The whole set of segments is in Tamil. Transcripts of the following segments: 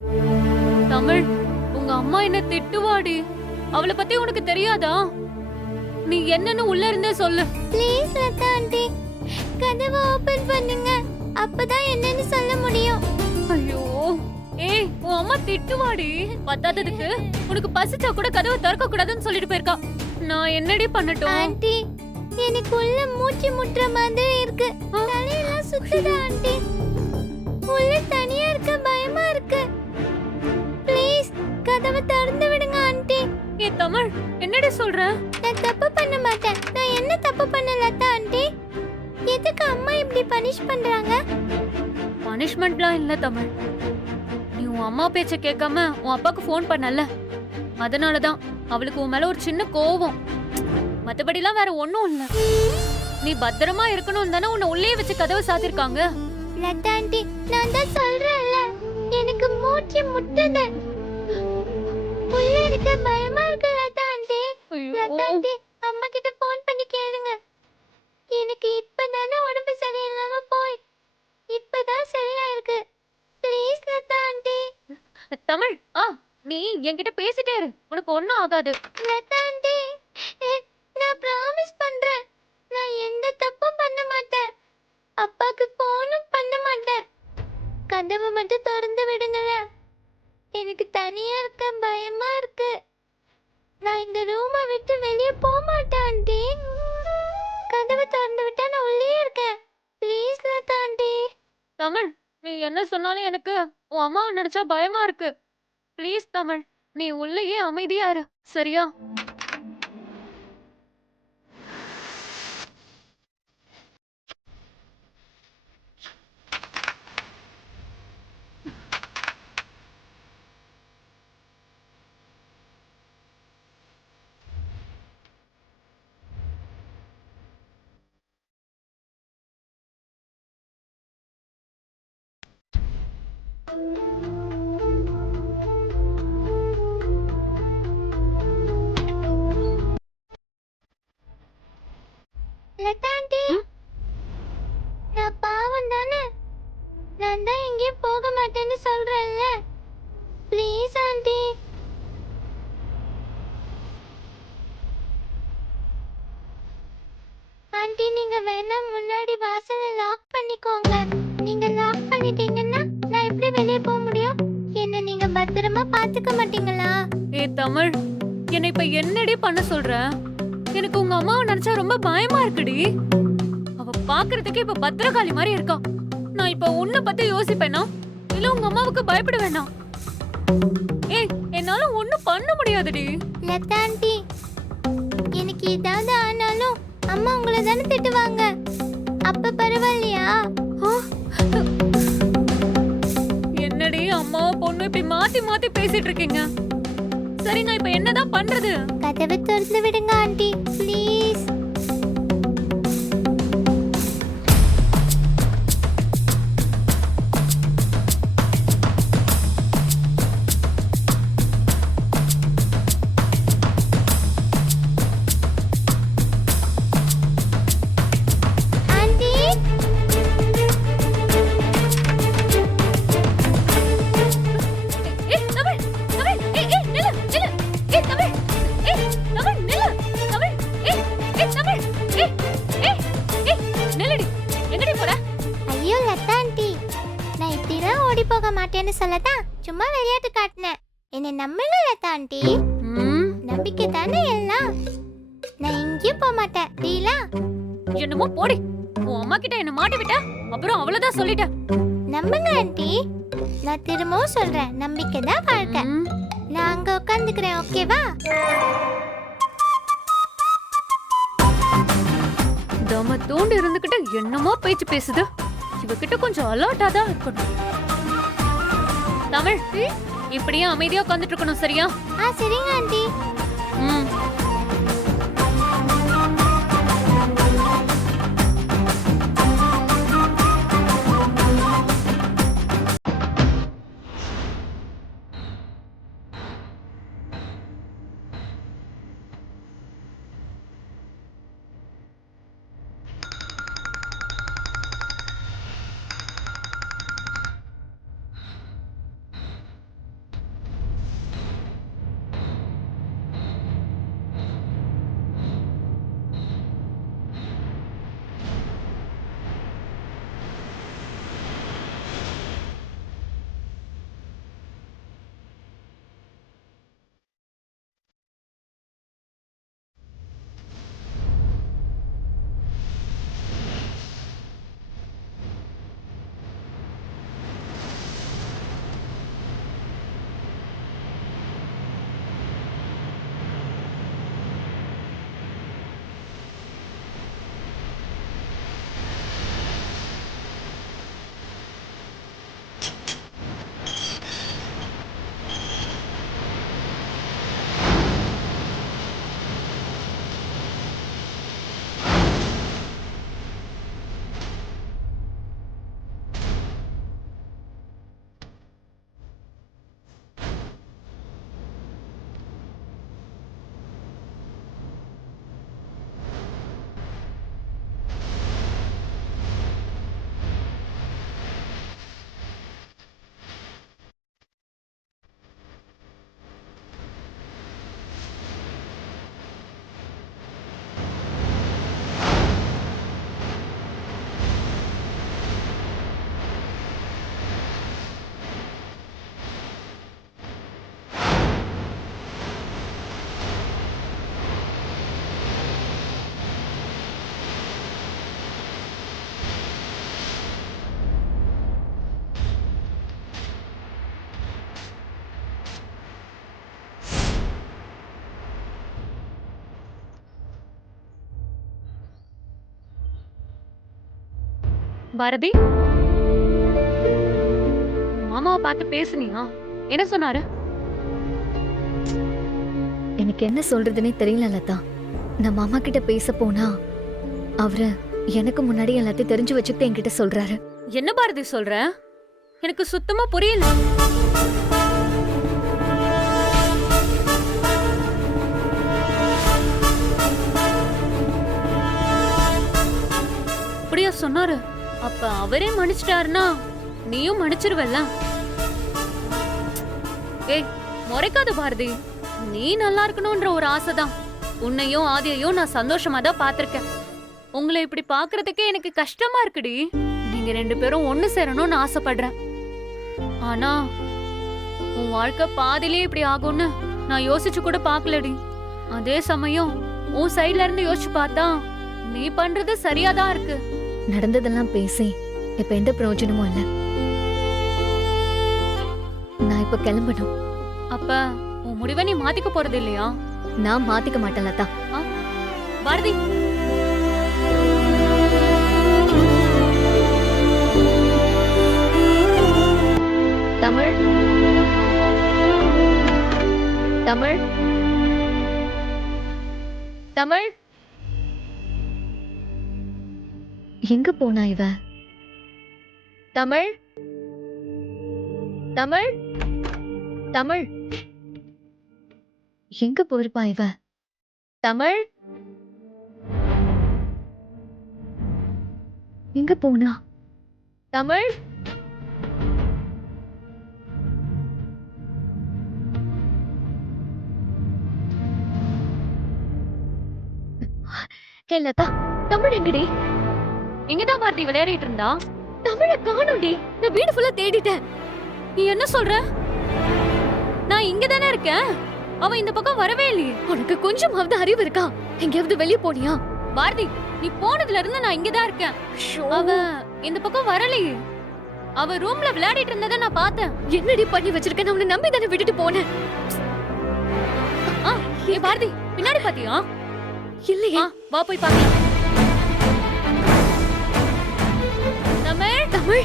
தமிழ், உங்க அம்மா என்ன திட்டுவாடி. அவளை பத்தி உனக்கு தெரியாதா? நீ என்னன்னு உள்ள இருந்தே சொல்லு. ப்ளீஸ் லதா ஆண்டி, கதவை ஓபன் பண்ணுங்க. அப்பதான் என்னன்னு சொல்ல முடியும். ஐயோ, ஏய் உன் அம்மா திட்டுவாடி. பத்தாததுக்கு உனக்கு பசிச்சா கூட கதவை திறக்க கூடாதுன்னு சொல்லிட்டு போயிருக்கா. நான் என்னடி பண்ணட்டும்? ஆண்டி, எனக்கு உள்ள மூச்சு முட்டுற மாதிரி இருக்கு. தலையெல்லாம் சுத்துது ஆண்டி. உள்ள தனியா இருக்க பயமா இருக்கு. ப்ளீஸ் கதவை திறந்து விடுங்க ஆண்டி. ஏ தமிழ், என்னடி சொல்ற? நான் தப்பு பண்ண மாட்டேன். நான் என்ன தப்பு பண்ண லதா ஆண்டி? எதுக்கு அம்மா இப்படி பனிஷ் பண்றாங்க? பனிஷ்மெண்ட்லாம் இல்ல தமிழ். நீ உன் அம்மா பேச்ச கேட்காம உன் அப்பாக்கு ஃபோன் பண்ணல, அதனாலதான் அவளுக்கு உன் மேல ஒரு சின்ன கோவம். மத்தபடிலாம் வேற ஒண்ணும் இல்ல. நீ பத்திரமா இருக்கணும் தானே உன்னை உள்ளே வச்சு கதவை சாத்திருக்காங்க. லதா ஆண்டி, நான் தான் சொல்றேன்ல, எனக்கு மூச்சு முட்டுது. உள்ள இருக்க பயமா இருக்கு லதா ஆண்டி. லதா ஆண்டி, அம்மா கிட்ட ஃபோன் பண்ணி கேளுங்க. எனக்கு இப்பதானே உடம்பு சரியில்லாம போய் இப்பதான் சரியா இருக்கு. Please Latha aunty. தமிழ், நீ என்கிட்ட பேசிட்டே இரு, உனக்கு ஒண்ணும் ஆகாது. லதா ஆண்டி, நான் ப்ராமிஸ் பண்றேன், நான் எந்த தப்பும் பண்ண மாட்டேன். அப்பாக்கு ஃபோனும் பண்ண மாட்டேன். கதவை மட்டும் திறந்து விடுங்களேன். எனக்கு தனியா இருக்க பயமா இருக்கு. நான் இந்த ரூமை விட்டு வெளியே போக மாட்டேன் ஆண்டி. கதவை திறந்து விட்டா நான் உள்ளே இருக்கேன். Please Latha aunty. தமிழ், நீ என்ன சொன்னாலும் எனக்கு உன் அம்மாவை நினைச்சா பயமா இருக்கு. ப்ளீஸ் தமிழ், நீ உள்ளேயே அமைதியா இரு, சரியா? லதா ஆண்டி, நான் பாவம் தானே. நான் தான் எங்கேயும் போக மாட்டேன்னு சொல்றேன்ல. Please aunty. ஆண்டி, நீங்க வேணா முன்னாடி வாசலை லாக் பண்ணிக்கோங்க. நீங்க லாக் பண்ணிட்டீங்கன்னா நான் எப்படி வெளியே போக முடியும்? என்ன நீங்க பத்திரமா பாத்துக்க மாட்டீங்களா? ஏ தமிழ், என்னை இப்ப என்னடி பண்ண சொல்ற? எனக்கு உங்க அம்மாவை நினைச்சா ரொம்ப பயமா இருக்குடி. அவ பாக்குறதுக்கு இப்ப பத்திரகாளி மாதிரி இருக்கா. நான் இப்ப உன்னை பத்தி யோசிப்பேனா இல்ல உங்க அம்மாவுக்கு பயப்பட வேணாம்? ஏய், என்னால ஒண்ணும் பண்ண முடியாதுடி. லதா ஆண்டி, எனக்கு ஏதாவது ஆனாலும் அம்மா உங்களை தானே திட்டுவாங்க. அப்ப பரவாயில்லையா? என்னடி அம்மாவை பொண்ணு இப்படி மாத்தி மாத்தி பேசிட்டு இருக்கீங்க? சரி, நான் இப்ப என்னதான் பண்றது? கதவை திறந்து விடுங்க ஆண்டி, ப்ளீஸ். ஆண்டி, ஏய் தமிழ், தமிழ், ஏய் நில்லு நில்லு. ஏய் தமிழ், ஏய் தமிழ் நில்லு. தமிழ், ஏய் தமிழ், ஏய் நில்லுடி. எங்கடி போற? ஐயோ லதா ஆண்டி, நான் இப்படிலாம் ஓடி போக மாட்டேன்னு சொல்லதான் சும்மா விளையாட்டு காட்டினேன். என்னை நம்புங்க லதா ஆண்டி. நம்பிக்கை தானே எல்லாம். நான் எங்கேயும் போக மாட்டேன், டீலா. என்னமோ போடி. உன் அம்மா கிட்ட என்ன மாட்டி விட்ட, அப்புறம் அவ்வளவுதான் சொல்லிட்டேன். நம்புங்க ஆண்டி, நான் திரும்பவும் சொல்றேன், நம்பிக்கை தான் வாழ்க்கை. நான் அங்க உட்காந்துக்கிறேன், ஓகேவா? தம தூண்டு இருந்துகிட்டு என்னமோ பேச்சு பேசுது. இவகிட்ட கொஞ்சம் அலர்ட்டா தான் இருக்கணும். தமிழ், இப்படியே அமைதியா உட்காந்துட்டு இருக்கணும், சரியா? சரிங்க ஆண்டி. ம். பாரதி, மாமாவை பார்த்து பேசுனியா? என்ன சொன்னாரு? எனக்கு என்ன சொல்றதுன்னே தெரியல லதா. நான் மாமா கிட்ட பேச போனா அவரு எனக்கு முன்னாடி எல்லாத்தையும் தெரிஞ்சு வச்சுக்கிட்டு என்கிட்ட சொல்றாரு. என்ன பாரதி சொல்ற? எனக்கு சுத்தமா புரியல. அப்படியா சொன்னாரு? அப்ப அவரே மன்னிச்சிட்டாருன்னா நீயும் மன்னிச்சிருவல்ல? ஏய், முறைக்காத பாரதி. நீ நல்லா இருக்கணும்ன்ற ஒரு ஆசைதான். உன்னையும் ஆதியையும் நான் சந்தோஷமா தான் பாத்திருக்கேன். உங்களை இப்படி பாக்குறதுக்கே எனக்கு கஷ்டமா இருக்குடி. நீங்க 2 பேரும் ஒண்ணு சேரணும்னு ஆசைப்படுறேன். ஆனா உன் வாழ்க்கை பாதியிலே இப்படி ஆகும்னு நான் யோசிச்சு கூட பாக்கலடி. அதே சமயம் உன் சைடுல இருந்து யோசிச்சு பார்த்தா நீ பண்றது சரியாதான் இருக்கு. நடந்ததெல்லாம் பேசி இப்ப எந்த பிரயோஜனமும் இல்ல. நான் இப்ப கிளம்பணும். அப்ப உன் முடிவை நீ மாத்திக்க போறது இல்லையா? நான் மாத்திக்க மாட்டேன் லதா. பாரதி, தமிழ் தமிழ் தமிழ் எங்க போனா இவ? தமிழ் தமிழ் தமிழ் எங்க போயிருப்பா இவ? தமிழ் எங்க போனா? தமிழ் ஹே லதா, தமிழ் எங்கடி? இங்கதான் பாரதி விளையாடிட்டு இருந்தா. தமிழ காணோம்டி. நான் வீடு ஃபுல்லா தேடிட்டேன். நீ என்ன சொல்ற? நான் இங்கதானே இருக்கேன். அவ இந்த பக்கம் வரவே இல்லையே. உனக்கு கொஞ்சமாவது அறிவு இருக்கா? எங்கேயாவது வெளிய போனியா? பாரதி, நீ போனதுல இருந்து நான் இங்கதான் இருக்கேன். அவ இந்த பக்கம் வரலையே. அவ ரூம்ல விளையாடிட்டு இருந்ததை நான் பார்த்தேன். என்னடி பண்ணி வச்சிருக்க? நான் உன்னை நம்பி தானே விட்டுட்டு போனேன். ஏய் பாரதி, பின்னாடி பாத்தியா? இல்லையே. வா போய் பார்க்கலாம். தமிழ் தமிழ்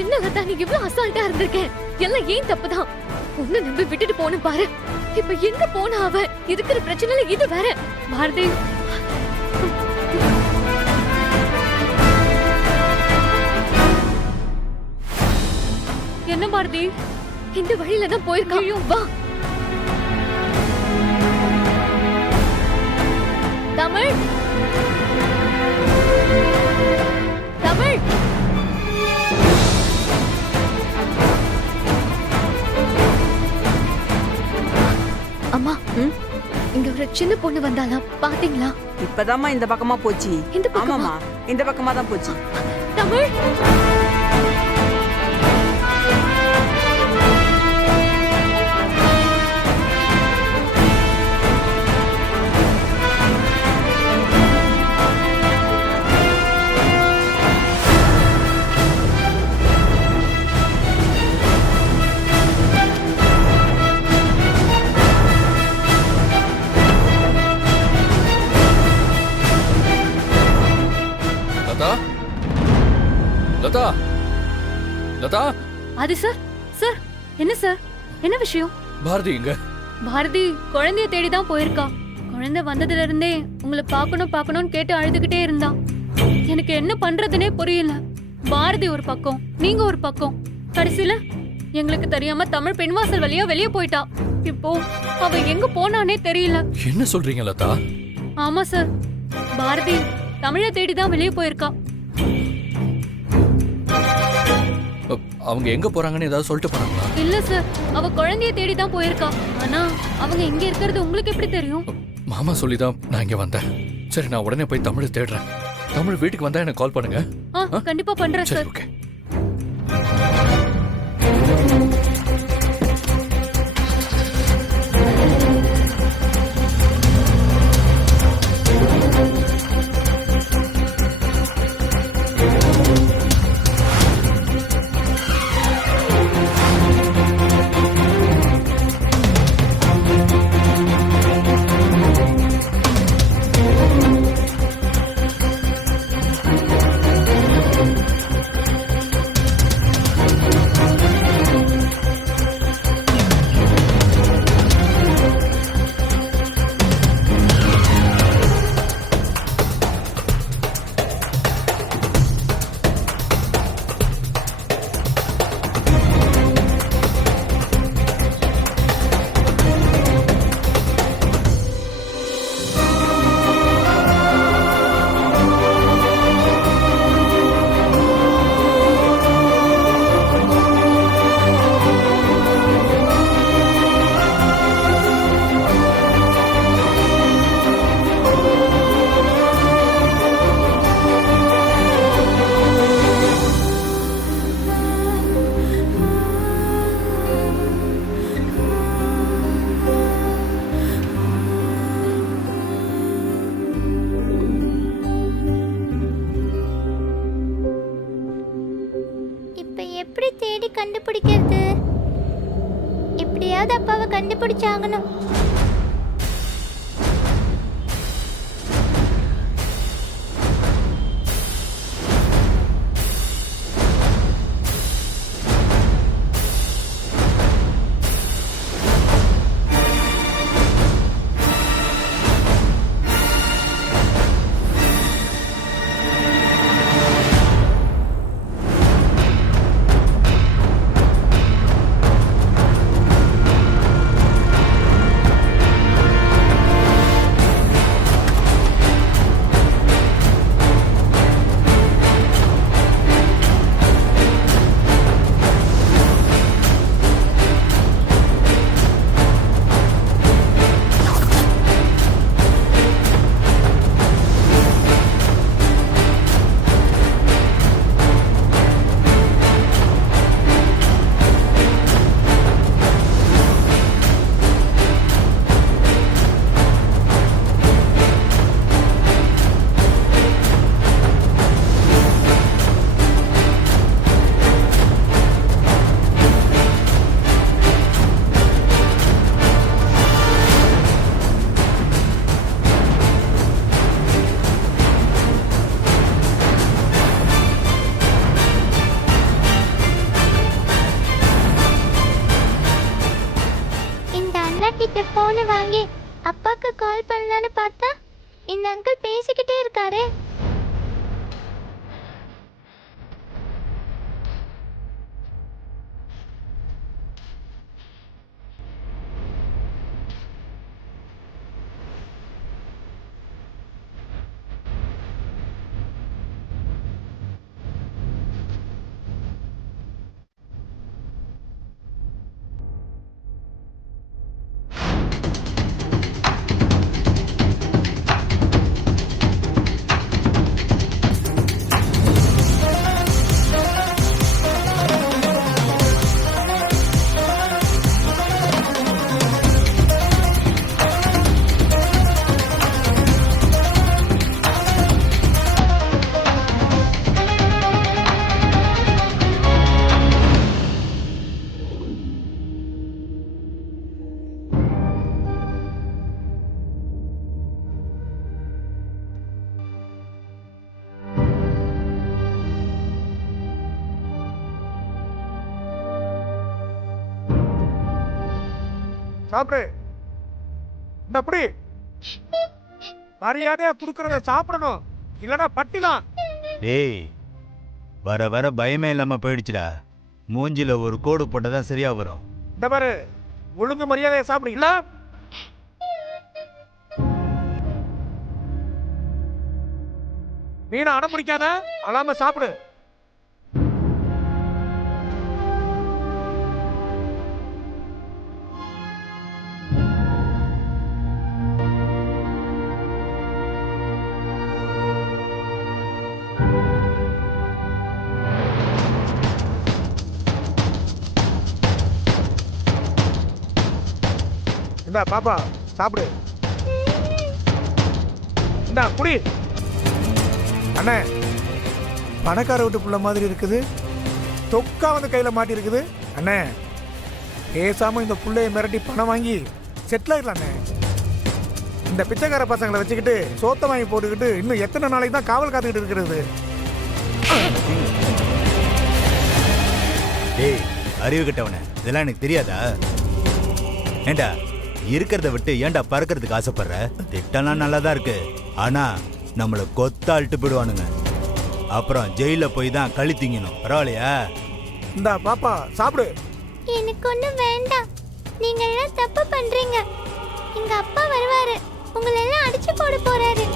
என்ன லதா, நீ இவ்வளவு அசால்ட்டா இருந்திருக்க? எல்லாம் ஏன் தப்புதான். உன்னை நம்பி விட்டுட்டு போன பாரு. இப்ப எங்க போனா அவ? இருக்கிற பிரச்சனைல இது வேற. பாரதி, என்ன பாரதி? இந்த வழியில தான் போயிருக்கா. வா தமிழ் தமிழ் அம்மா, இங்க ஒரு சின்ன பொண்ணு வந்தாலாம், பாத்தீங்களா? இப்பதாம்மா இந்த பக்கமா போச்சு. இந்த பக்கமா? ஆமாமா, இந்த பக்கமா தான் போச்சு. தமிழ் லதா, லதா, லதா. அது சார். சார், என்ன சார்? என்ன விஷயம்? பாரதி எங்க? பாரதி குழந்தைய தேடி தான் போயிருக்கா. குழந்தை வந்ததுல இருந்தே உங்களை பார்க்கணும் பார்க்கணும்னு கேட்டு அழுதுகிட்டே இருந்தா. எனக்கு என்ன பண்றதுனே புரியல. பாரதி ஒரு பக்கம், நீங்க ஒரு பக்கம். கடைசியில எங்களுக்கு தெரியாம தமிழ் பெண்வாசல் வழியா வெளியே போயிட்டா. இப்போ அவ எங்க போனானே தெரியல. என்ன சொல்றீங்க லதா? ஆமா சார், பாரதி தமிழை தேடி தான் வெளியே போயிருக்கா. அவங்க எங்க போறாங்கன்னு ஏதாவது சொல்லிட்டு போறாங்களா? இல்ல சார், அவ குழந்தைய தேடி தான் போயிருக்கா. ஆனா அவங்க இங்க இருக்கிறது உங்களுக்கு எப்படி தெரியும்? மாமா சொல்லிதான் நான் இங்க வந்தேன். சரி, நான் உடனே போய் தமிழை தேடுறேன். தமிழ் வீட்டுக்கு வந்தா எனக்கு கால் பண்ணுங்க. கண்டிப்பா பண்றேன் சரி, சார். ஓகே. கண்டுபிடிச்சாகணும். கிட்ட போன வாங்கி அப்பாக்கு கால் பண்ணலான்னு பார்த்தா இந்த அங்கிள் பேசிக்கிட்டே இருக்காரு. சாப்பிடு. இந்த அப்படி மரியாதையா குடுக்கறத சாப்பிடணும், இல்லனா பட்டிதான். டேய், வர வர பயமே இல்லாம போயிடுச்சுடா. மூஞ்சில ஒரு கோடு போட்டதான் சரியா வரும். இந்த பாரு, ஒழுங்கு மரியாதையா சாப்பிடு. இல்ல வீணா அடம் பிடிக்காத, அழாம சாப்பிடு. இந்தா பாப்பா சாப்பிடு. இந்தா குடி. அண்ணே, பணக்கார வீட்டு புள்ள மாதிரி இருக்குது, தொக்கா வந்து கையில மாட்டி இருக்குது. அண்ணே, பேசாம இந்த புள்ளைய மிரட்டி பணம் வாங்கி செட்டில் ஆயிடலாம் அண்ணே. இந்த பிச்சைக்கார பசங்களை வச்சுக்கிட்டு சோத்த வாங்கி போட்டுக்கிட்டு இன்னும் எத்தனை நாளைக்கு தான் காவல் காத்துக்கிட்டு இருக்கிறது? டேய், அறிவு கட்டவன, இதெல்லாம் எனக்கு தெரியாதா? ஏண்டா இருக்கிறத விட்டு ஏன்டா பறக்கிறதுக்கு ஆசைப்படுற? திட்டம்லாம் நல்லாதான் இருக்கு, ஆனா நம்மள கொத்த அழுட்டு போயிடுவானுங்க. அப்புறம் ஜெயில போய் தான் களி திங்கணும். பரவாயில்லையா? இந்தா பாப்பா சாப்பிடு. எனக்கு ஒண்ணும் வேண்டாம். நீங்க எல்லாம் தப்பு பண்றீங்க. எங்க அப்பா வருவாரு, உங்களை எல்லாம் அடிச்சு போட போறாரு.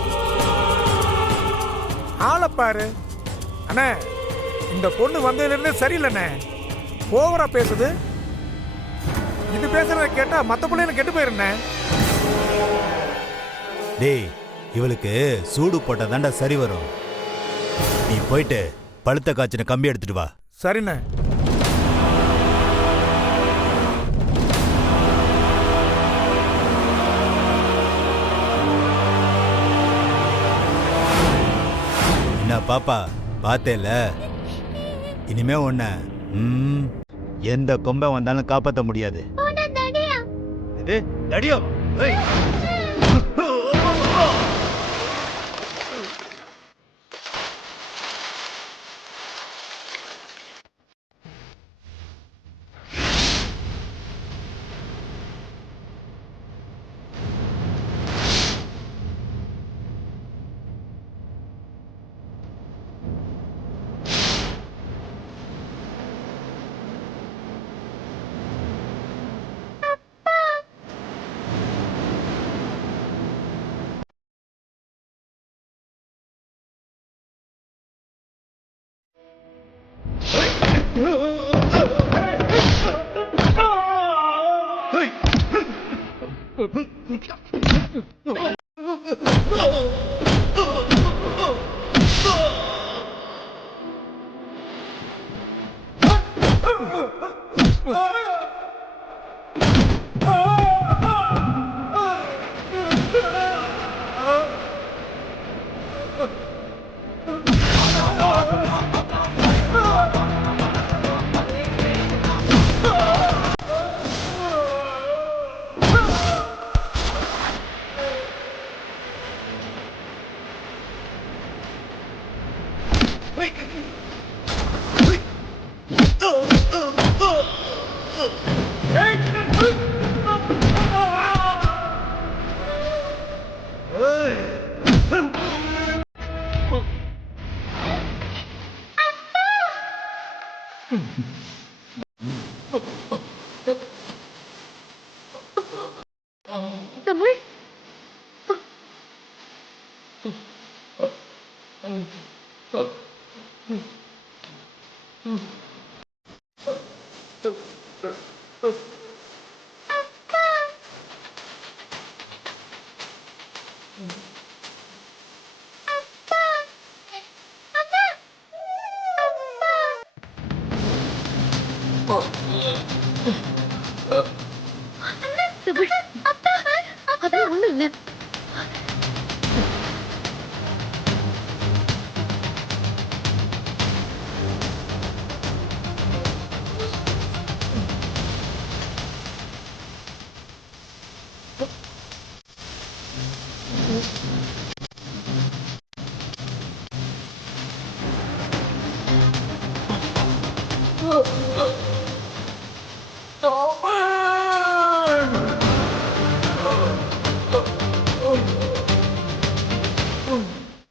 ஆளை பாரு. அண்ணே, இந்த பொண்ணு வந்ததுல இருந்தே சரியில்லைண்ணே, ஓவரா பேசுது. இது பேசுறத கேட்டா மத்த பிள்ளைங்க கெட்டு போயிருந்தேன். டேய், இவளுக்கு சூடு போட்டா தாண்டா சரி வரும். நீ போயிட்டு பழுத்த காய்ச்சின கம்பி எடுத்துட்டு வா. சரிண்ணே. என்ன பாப்பா, பார்த்தேல, இனிமே ஒன்ன எந்த கொம்பை வந்தாலும் காப்பாற்ற முடியாது. போடா தடியா. இது தடியோ ஏய் தமிழ் தமிழ் அதெல்லாம் ஒண்ணும் இல்லை. Oh.